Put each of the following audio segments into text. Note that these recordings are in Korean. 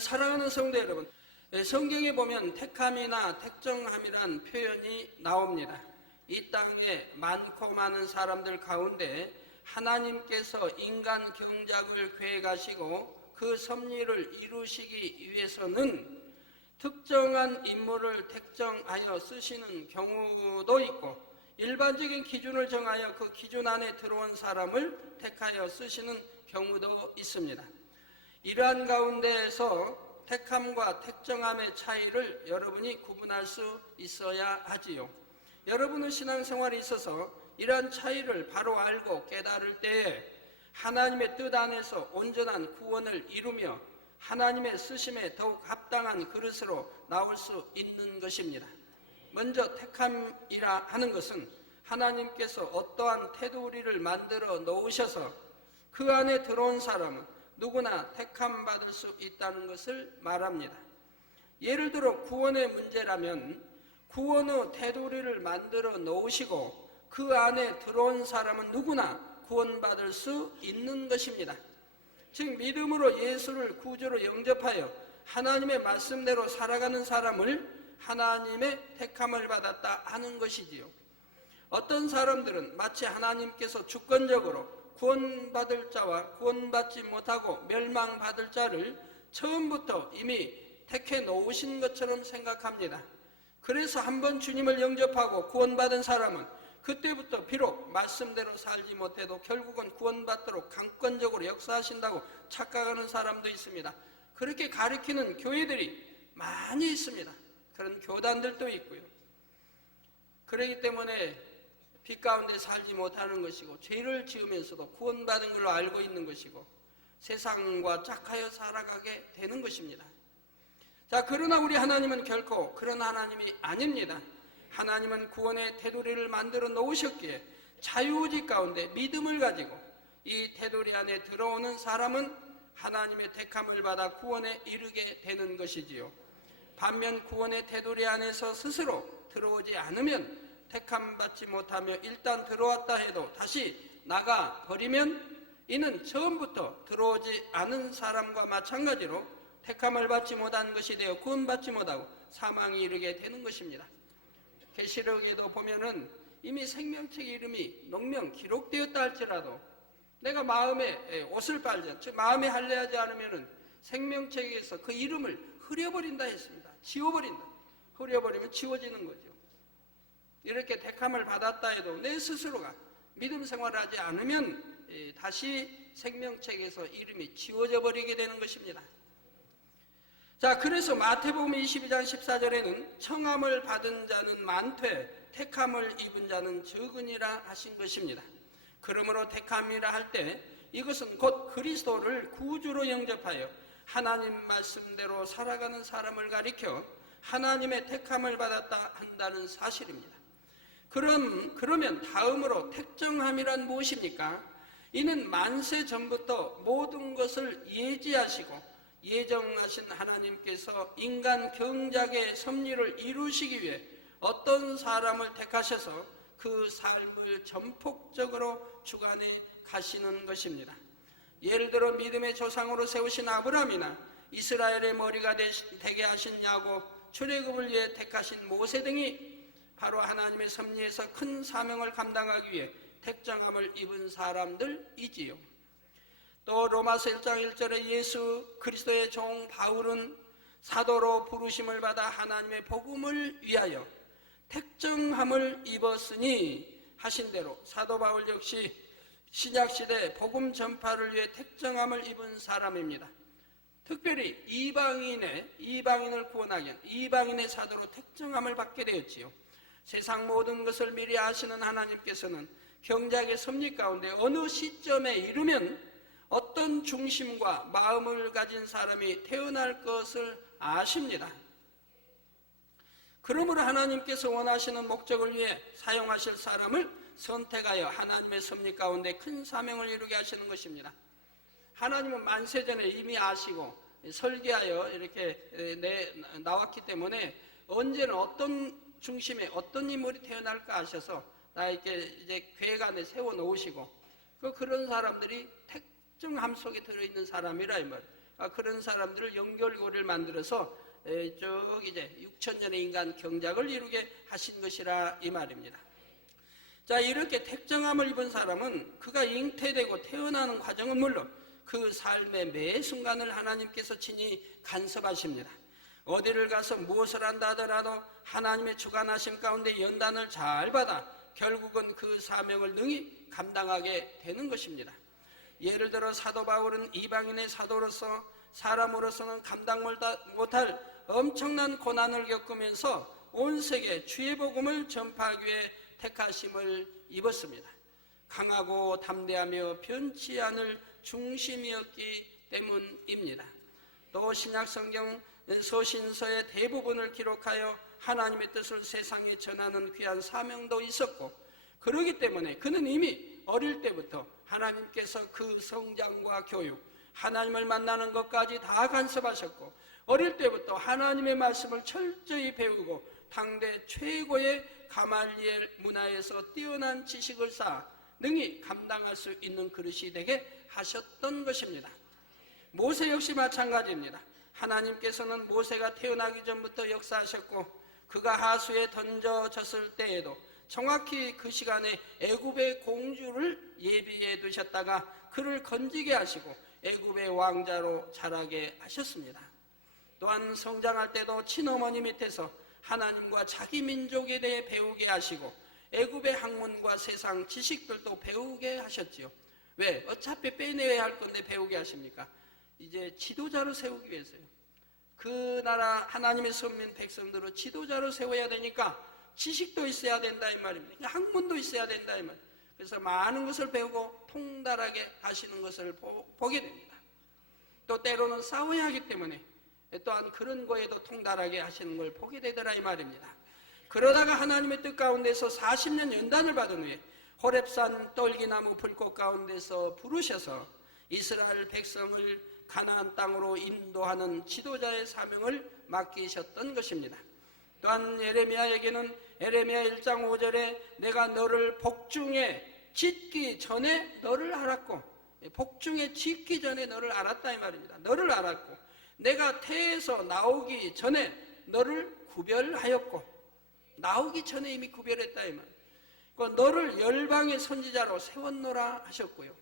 사랑하는 성도 여러분, 성경에 보면 택함이나 택정함이란 표현이 나옵니다. 이 땅에 많고 많은 사람들 가운데 하나님께서 인간 경작을 계획하시고 그 섭리를 이루시기 위해서는 특정한 인물을 택정하여 쓰시는 경우도 있고, 일반적인 기준을 정하여 그 기준 안에 들어온 사람을 택하여 쓰시는 경우도 있습니다. 이러한 가운데에서 택함과 택정함의 차이를 여러분이 구분할 수 있어야 하지요. 여러분의 신앙생활에 있어서 이러한 차이를 바로 알고 깨달을 때에 하나님의 뜻 안에서 온전한 구원을 이루며 하나님의 쓰심에 더욱 합당한 그릇으로 나올 수 있는 것입니다. 먼저 택함이라 하는 것은 하나님께서 어떠한 테두리를 만들어 놓으셔서 그 안에 들어온 사람은 누구나 택함 받을 수 있다는 것을 말합니다. 예를 들어 구원의 문제라면 구원 후 테두리를 만들어 놓으시고 그 안에 들어온 사람은 누구나 구원받을 수 있는 것입니다. 즉 믿음으로 예수를 구주로 영접하여 하나님의 말씀대로 살아가는 사람을 하나님의 택함을 받았다 하는 것이지요. 어떤 사람들은 마치 하나님께서 주권적으로 구원받을 자와 구원받지 못하고 멸망받을 자를 처음부터 이미 택해 놓으신 것처럼 생각합니다. 그래서 한번 주님을 영접하고 구원받은 사람은 그때부터 비록 말씀대로 살지 못해도 결국은 구원받도록 강권적으로 역사하신다고 착각하는 사람도 있습니다. 그렇게 가르치는 교회들이 많이 있습니다. 그런 교단들도 있고요. 그렇기 때문에 빛 가운데 살지 못하는 것이고 죄를 지으면서도 구원받은 걸로 알고 있는 것이고 세상과 짝하여 살아가게 되는 것입니다. 자, 그러나 우리 하나님은 결코 그런 하나님이 아닙니다. 하나님은 구원의 테두리를 만들어 놓으셨기에 자유의지 가운데 믿음을 가지고 이 테두리 안에 들어오는 사람은 하나님의 택함을 받아 구원에 이르게 되는 것이지요. 반면 구원의 테두리 안에서 스스로 들어오지 않으면 택함 받지 못하며 일단 들어왔다 해도 다시 나가 버리면 이는 처음부터 들어오지 않은 사람과 마찬가지로 택함을 받지 못한 것이 되어 구원받지 못하고 사망에 이르게 되는 것입니다. 계시록에도 보면은 이미 생명책 이름이 농명 기록되었다 할지라도 내가 마음에 옷을 빨지, 즉 마음에 할례하지 않으면은 생명책에서 그 이름을 흐려버린다 했습니다. 지워버린다. 흐려버리면 지워지는 거죠. 이렇게 택함을 받았다 해도 내 스스로가 믿음 생활을 하지 않으면 다시 생명책에서 이름이 지워져 버리게 되는 것입니다. 자, 그래서 마태복음 22장 14절에는 청함을 받은 자는 많되 택함을 입은 자는 적으니라 하신 것입니다. 그러므로 택함이라 할 때 이것은 곧 그리스도를 구주로 영접하여 하나님 말씀대로 살아가는 사람을 가리켜 하나님의 택함을 받았다 한다는 사실입니다. 그러면 다음으로 택정함이란 무엇입니까? 이는 만세 전부터 모든 것을 예지하시고 예정하신 하나님께서 인간 경작의 섭리를 이루시기 위해 어떤 사람을 택하셔서 그 삶을 전폭적으로 주관해 가시는 것입니다. 예를 들어 믿음의 조상으로 세우신 아브라함이나 이스라엘의 머리가 되게 하신 야곱, 출애굽을 위해 택하신 모세 등이 바로 하나님의 섭리에서 큰 사명을 감당하기 위해 택정함을 입은 사람들이지요. 또 로마서 1장 1절에 예수 그리스도의 종 바울은 사도로 부르심을 받아 하나님의 복음을 위하여 택정함을 입었으니 하신 대로 사도 바울 역시 신약시대 복음 전파를 위해 택정함을 입은 사람입니다. 특별히 이방인을 구원하기 위한 이방인의 사도로 택정함을 받게 되었지요. 세상 모든 것을 미리 아시는 하나님께서는 경작의 섭리 가운데 어느 시점에 이르면 어떤 중심과 마음을 가진 사람이 태어날 것을 아십니다. 그러므로 하나님께서 원하시는 목적을 위해 사용하실 사람을 선택하여 하나님의 섭리 가운데 큰 사명을 이루게 하시는 것입니다. 하나님은 만세전에 이미 아시고 설계하여 이렇게 나왔기 때문에 언제는 어떤 중심에 어떤 인물이 태어날까 하셔서 나에게 이제 계획 안에 세워 놓으시고 그런 사람들이 택정함 속에 들어있는 사람이라 이 말. 그런 사람들을 연결고리를 만들어서 저기 이제 6천년의 인간 경작을 이루게 하신 것이라 이 말입니다. 자, 이렇게 택정함을 입은 사람은 그가 잉태되고 태어나는 과정은 물론 그 삶의 매 순간을 하나님께서 친히 간섭하십니다. 어디를 가서 무엇을 한다 하더라도 하나님의 주관하심 가운데 연단을 잘 받아 결국은 그 사명을 능히 감당하게 되는 것입니다. 예를 들어 사도 바울은 이방인의 사도로서 사람으로서는 감당 못할 엄청난 고난을 겪으면서 온 세계에 주의 복음을 전파하기 위해 택하심을 입었습니다. 강하고 담대하며 변치 않을 중심이었기 때문입니다. 또 신약성경 서신서의 대부분을 기록하여 하나님의 뜻을 세상에 전하는 귀한 사명도 있었고, 그러기 때문에 그는 이미 어릴 때부터 하나님께서 그 성장과 교육, 하나님을 만나는 것까지 다 간섭하셨고, 어릴 때부터 하나님의 말씀을 철저히 배우고 당대 최고의 가말리엘 문화에서 뛰어난 지식을 쌓아 능히 감당할 수 있는 그릇이 되게 하셨던 것입니다. 모세 역시 마찬가지입니다. 하나님께서는 모세가 태어나기 전부터 역사하셨고, 그가 하수에 던져졌을 때에도 정확히 그 시간에 애굽의 공주를 예비해 두셨다가 그를 건지게 하시고 애굽의 왕자로 자라게 하셨습니다. 또한 성장할 때도 친어머니 밑에서 하나님과 자기 민족에 대해 배우게 하시고 애굽의 학문과 세상 지식들도 배우게 하셨지요. 왜? 어차피 빼내야 할 건데 배우게 하십니까? 이제 지도자로 세우기 위해서요. 그 나라 하나님의 선민 백성들을 지도자로 세워야 되니까 지식도 있어야 된다 이 말입니다. 학문도 있어야 된다 이 말입니다. 그래서 많은 것을 배우고 통달하게 하시는 것을 보게 됩니다. 또 때로는 싸워야 하기 때문에 또한 그런 거에도 통달하게 하시는 걸 보게 되더라 이 말입니다. 그러다가 하나님의 뜻 가운데서 40년 연단을 받은 후에 호렙산 떨기나무 불꽃 가운데서 부르셔서 이스라엘 백성을 가나안 땅으로 인도하는 지도자의 사명을 맡기셨던 것입니다. 또한 에레미야에게는 에레미야 1장 5절에 내가 너를 복중에 짓기 전에 너를 알았고, 복중에 짓기 전에 너를 알았다 이 말입니다. 너를 알았고 내가 태에서 나오기 전에 너를 구별하였고, 나오기 전에 이미 구별했다 이 말입니다. 너를 열방의 선지자로 세웠노라 하셨고요.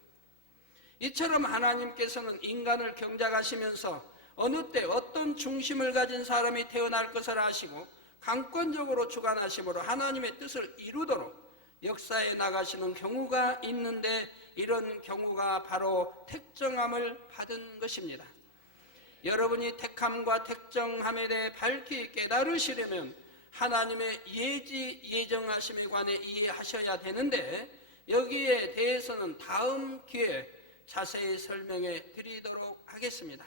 이처럼 하나님께서는 인간을 경작하시면서 어느 때 어떤 중심을 가진 사람이 태어날 것을 아시고 강권적으로 주관하심으로 하나님의 뜻을 이루도록 역사에 나가시는 경우가 있는데, 이런 경우가 바로 택정함을 받은 것입니다. 여러분이 택함과 택정함에 대해 밝히 깨달으시려면 하나님의 예정하심에 관해 이해하셔야 되는데, 여기에 대해서는 다음 기회에 자세히 설명해 드리도록 하겠습니다.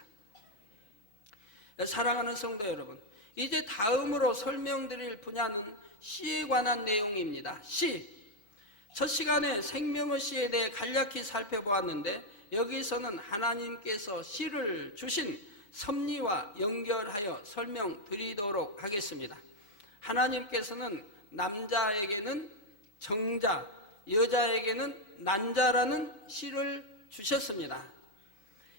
사랑하는 성도 여러분, 이제 다음으로 설명드릴 분야는 씨에 관한 내용입니다. 씨. 첫 시간에 생명의 씨에 대해 간략히 살펴보았는데, 여기서는 하나님께서 씨를 주신 섭리와 연결하여 설명드리도록 하겠습니다. 하나님께서는 남자에게는 정자, 여자에게는 난자라는 씨를 주셨습니다.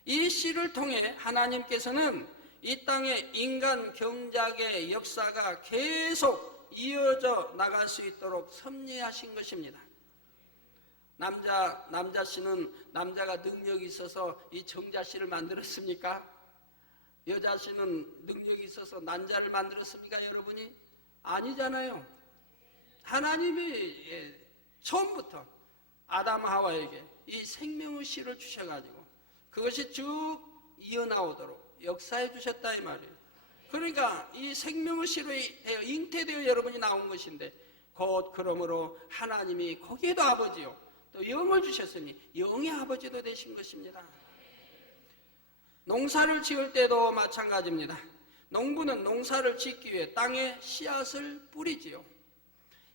이 씨를 통해 하나님께서는 이 땅의 인간 경작의 역사가 계속 이어져 나갈 수 있도록 섭리하신 것입니다. 남자 씨는 남자가 능력이 있어서 이 정자 씨를 만들었습니까? 여자 씨는 능력이 있어서 난자를 만들었습니까? 여러분이? 아니잖아요. 하나님이 처음부터 아담 하와에게 이 생명의 씨를 주셔가지고 그것이 쭉 이어나오도록 역사해 주셨다 이 말이에요. 그러니까 이 생명의 씨로 잉태되어 여러분이 나온 것인데, 곧 그러므로 하나님이 거기에도 아버지요 또 영을 주셨으니 영의 아버지도 되신 것입니다. 농사를 지을 때도 마찬가지입니다. 농부는 농사를 짓기 위해 땅에 씨앗을 뿌리지요.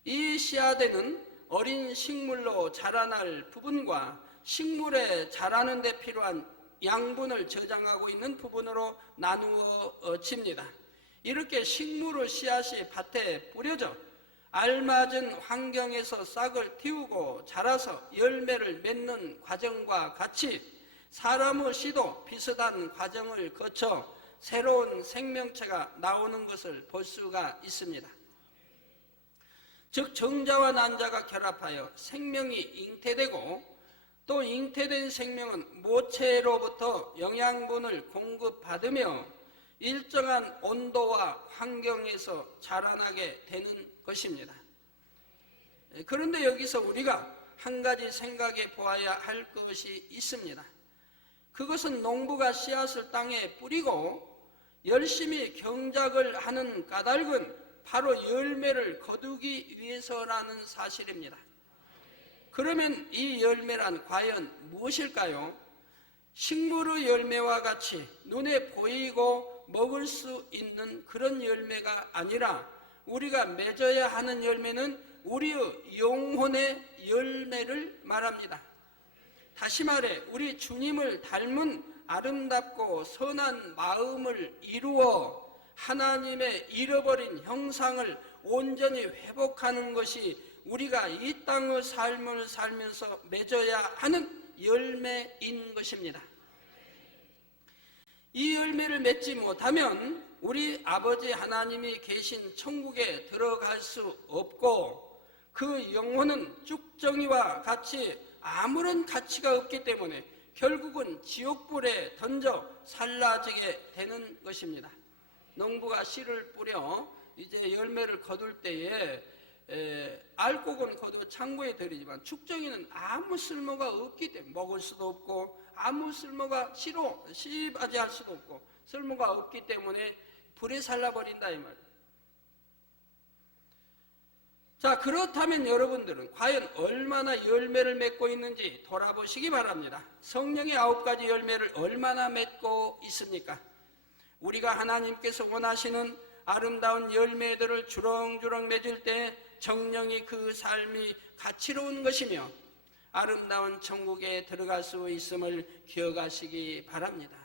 이 씨앗에는 어린 식물로 자라날 부분과 식물에 자라는 데 필요한 양분을 저장하고 있는 부분으로 나누어집니다. 이렇게 식물의 씨앗이 밭에 뿌려져 알맞은 환경에서 싹을 틔우고 자라서 열매를 맺는 과정과 같이 사람의 씨도 비슷한 과정을 거쳐 새로운 생명체가 나오는 것을 볼 수가 있습니다. 즉 정자와 난자가 결합하여 생명이 잉태되고 또 잉태된 생명은 모체로부터 영양분을 공급받으며 일정한 온도와 환경에서 자라나게 되는 것입니다. 그런데 여기서 우리가 한 가지 생각해 보아야 할 것이 있습니다. 그것은 농부가 씨앗을 땅에 뿌리고 열심히 경작을 하는 까닭은 바로 열매를 거두기 위해서라는 사실입니다. 그러면 이 열매란 과연 무엇일까요? 식물의 열매와 같이 눈에 보이고 먹을 수 있는 그런 열매가 아니라 우리가 맺어야 하는 열매는 우리의 영혼의 열매를 말합니다. 다시 말해 우리 주님을 닮은 아름답고 선한 마음을 이루어 하나님의 잃어버린 형상을 온전히 회복하는 것이 우리가 이 땅의 삶을 살면서 맺어야 하는 열매인 것입니다. 이 열매를 맺지 못하면 우리 아버지 하나님이 계신 천국에 들어갈 수 없고 그 영혼은 쭉정이와 같이 아무런 가치가 없기 때문에 결국은 지옥불에 던져 살라지게 되는 것입니다. 농부가 씨를 뿌려 이제 열매를 거둘 때에 알곡은 거둬 창고에 들이지만 쭉정이는 아무 쓸모가 없기 때문에 먹을 수도 없고 아무 쓸모가 씨바지할 수도 없고 쓸모가 없기 때문에 불에 살라버린다 이 말이에요. 자, 그렇다면 여러분들은 과연 얼마나 열매를 맺고 있는지 돌아보시기 바랍니다. 성령의 9가지 열매를 얼마나 맺고 있습니까? 우리가 하나님께서 원하시는 아름다운 열매들을 주렁주렁 맺을 때 정령이 그 삶이 가치로운 것이며 아름다운 천국에 들어갈 수 있음을 기억하시기 바랍니다.